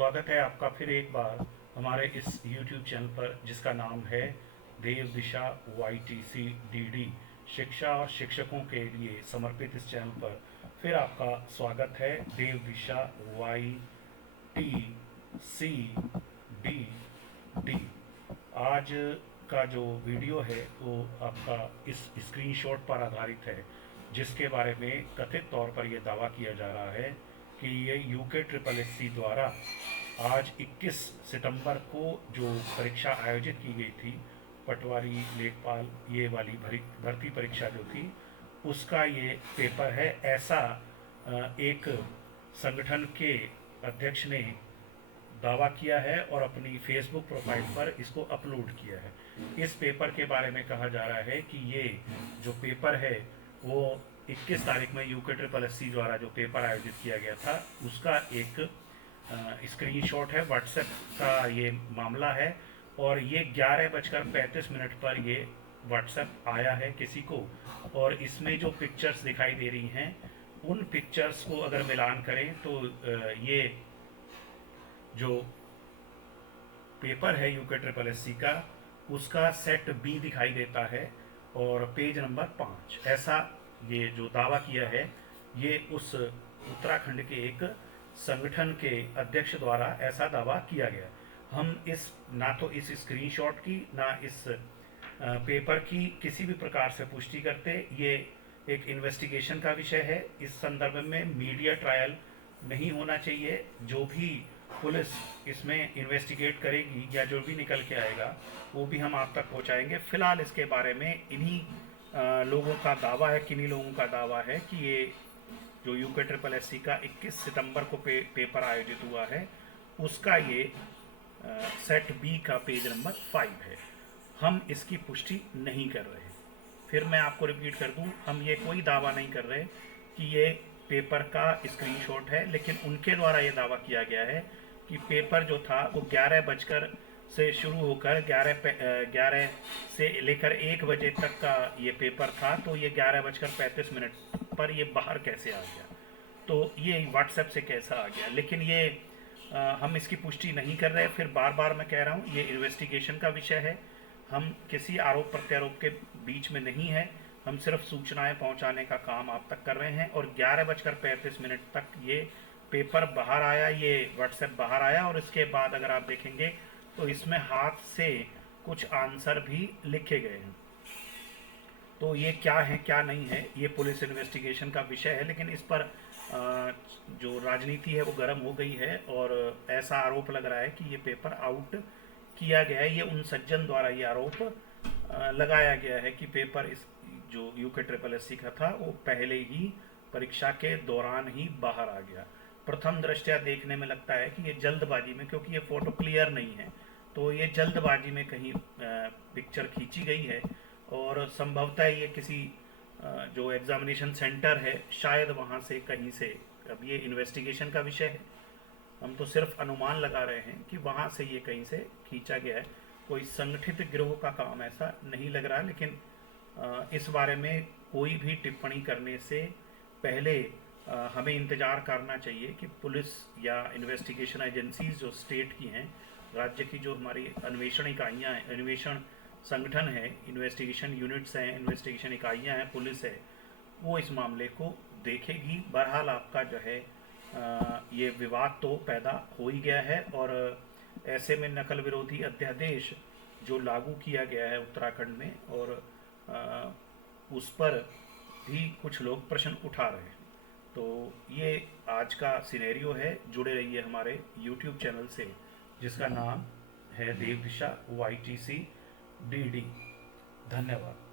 स्वागत है आपका फिर एक बार हमारे इस YouTube चैनल पर जिसका नाम है देव दिशा YTC DD। शिक्षा और शिक्षकों के लिए समर्पित इस चैनल पर फिर आपका स्वागत है। देव दिशा YTCDD। आज का जो वीडियो है वो आपका इस स्क्रीनशॉट पर आधारित है, जिसके बारे में कथित तौर पर यह दावा किया जा रहा है कि ये UKSSC द्वारा आज 21 सितंबर को जो परीक्षा आयोजित की गई थी, पटवारी लेखपाल ये वाली भर्ती परीक्षा जो थी, उसका ये पेपर है, ऐसा एक संगठन के अध्यक्ष ने दावा किया है और अपनी फेसबुक प्रोफाइल पर इसको अपलोड किया है। इस पेपर के बारे में कहा जा रहा है कि ये जो पेपर है वो 21 तारीख में UKSSC द्वारा जो पेपर आयोजित किया गया था उसका एक स्क्रीनशॉट है। व्हाट्सएप का ये मामला है और ये 11:35 पर ये व्हाट्सएप आया है किसी को, और इसमें जो पिक्चर्स दिखाई दे रही हैं उन पिक्चर्स को अगर मिलान करें तो ये जो पेपर है UKSSC का उसका सेट बी दिखाई देता है और पेज नंबर 5। ऐसा ये जो दावा किया है ये उस उत्तराखंड के एक संगठन के अध्यक्ष द्वारा ऐसा दावा किया गया। हम इस ना तो इस स्क्रीनशॉट की ना इस पेपर की किसी भी प्रकार से पुष्टि करते। ये एक इन्वेस्टिगेशन का विषय है। इस संदर्भ में मीडिया ट्रायल नहीं होना चाहिए। जो भी पुलिस इसमें इन्वेस्टिगेट करेगी या जो भी निकल के आएगा वो भी हम आप तक पहुंचाएंगे। फिलहाल इसके बारे में इन्हीं लोगों का दावा है, किन्हीं लोगों का दावा है कि ये जो UKSSC का 21 सितंबर को पेपर आयोजित हुआ है उसका ये सेट बी का पेज नंबर 5 है। हम इसकी पुष्टि नहीं कर रहे। फिर मैं आपको रिपीट कर दूं, हम ये कोई दावा नहीं कर रहे कि ये पेपर का स्क्रीनशॉट है, लेकिन उनके द्वारा ये दावा किया गया है कि पेपर जो था वो 11 बजकर से शुरू होकर 11 से लेकर 1 बजे तक का ये पेपर था। तो ये 11:35 पर ये बाहर कैसे आ गया, तो ये व्हाट्सएप से कैसा आ गया, लेकिन ये हम इसकी पुष्टि नहीं कर रहे। फिर बार बार मैं कह रहा हूँ ये इन्वेस्टिगेशन का विषय है। हम किसी आरोप प्रत्यारोप के बीच में नहीं है। हम सिर्फ सूचनाएं पहुंचाने का काम आप तक कर रहे हैं। और 11:35 तक ये पेपर बाहर आया, ये व्हाट्सएप बाहर आया, और इसके बाद अगर आप देखेंगे तो इसमें हाथ से कुछ आंसर भी लिखे गए हैं। तो ये क्या है क्या नहीं है ये पुलिस इन्वेस्टिगेशन का विषय है, लेकिन इस पर जो राजनीति है वो गर्म हो गई है और ऐसा आरोप लग रहा है कि ये पेपर आउट किया गया है। ये उन सज्जन द्वारा ये आरोप लगाया गया है कि पेपर इस जो UKSSC का था वो पहले ही परीक्षा के दौरान ही बाहर आ गया। प्रथम दृष्टया देखने में लगता है कि ये जल्दबाजी में, क्योंकि ये फोटो क्लियर नहीं है, तो ये जल्दबाजी में कहीं पिक्चर खींची गई है और संभवतः ये किसी जो एग्जामिनेशन सेंटर है शायद वहाँ से कहीं से, अब ये इन्वेस्टिगेशन का विषय है, हम तो सिर्फ अनुमान लगा रहे हैं कि वहाँ से ये कहीं से खींचा गया है। कोई संगठित गिरोह का काम ऐसा नहीं लग रहा, लेकिन इस बारे में कोई भी टिप्पणी करने से पहले हमें इंतज़ार करना चाहिए कि पुलिस या इन्वेस्टिगेशन एजेंसीज जो स्टेट की हैं, राज्य की जो हमारी अन्वेषण इकाइयाँ हैं, अन्वेषण संगठन है, इन्वेस्टिगेशन यूनिट्स हैं, इन्वेस्टिगेशन इकाइयाँ हैं, पुलिस है, वो इस मामले को देखेगी। बहरहाल आपका जो है ये विवाद तो पैदा हो ही गया है और ऐसे में नकल विरोधी अध्यादेश जो लागू किया गया है उत्तराखंड में, और उस पर भी कुछ लोग प्रश्न उठा रहे हैं। तो ये आज का सिनेरियो है। जुड़े रहिए हमारे YouTube चैनल से जिसका नाम है देव दिशा YTCDD। धन्यवाद।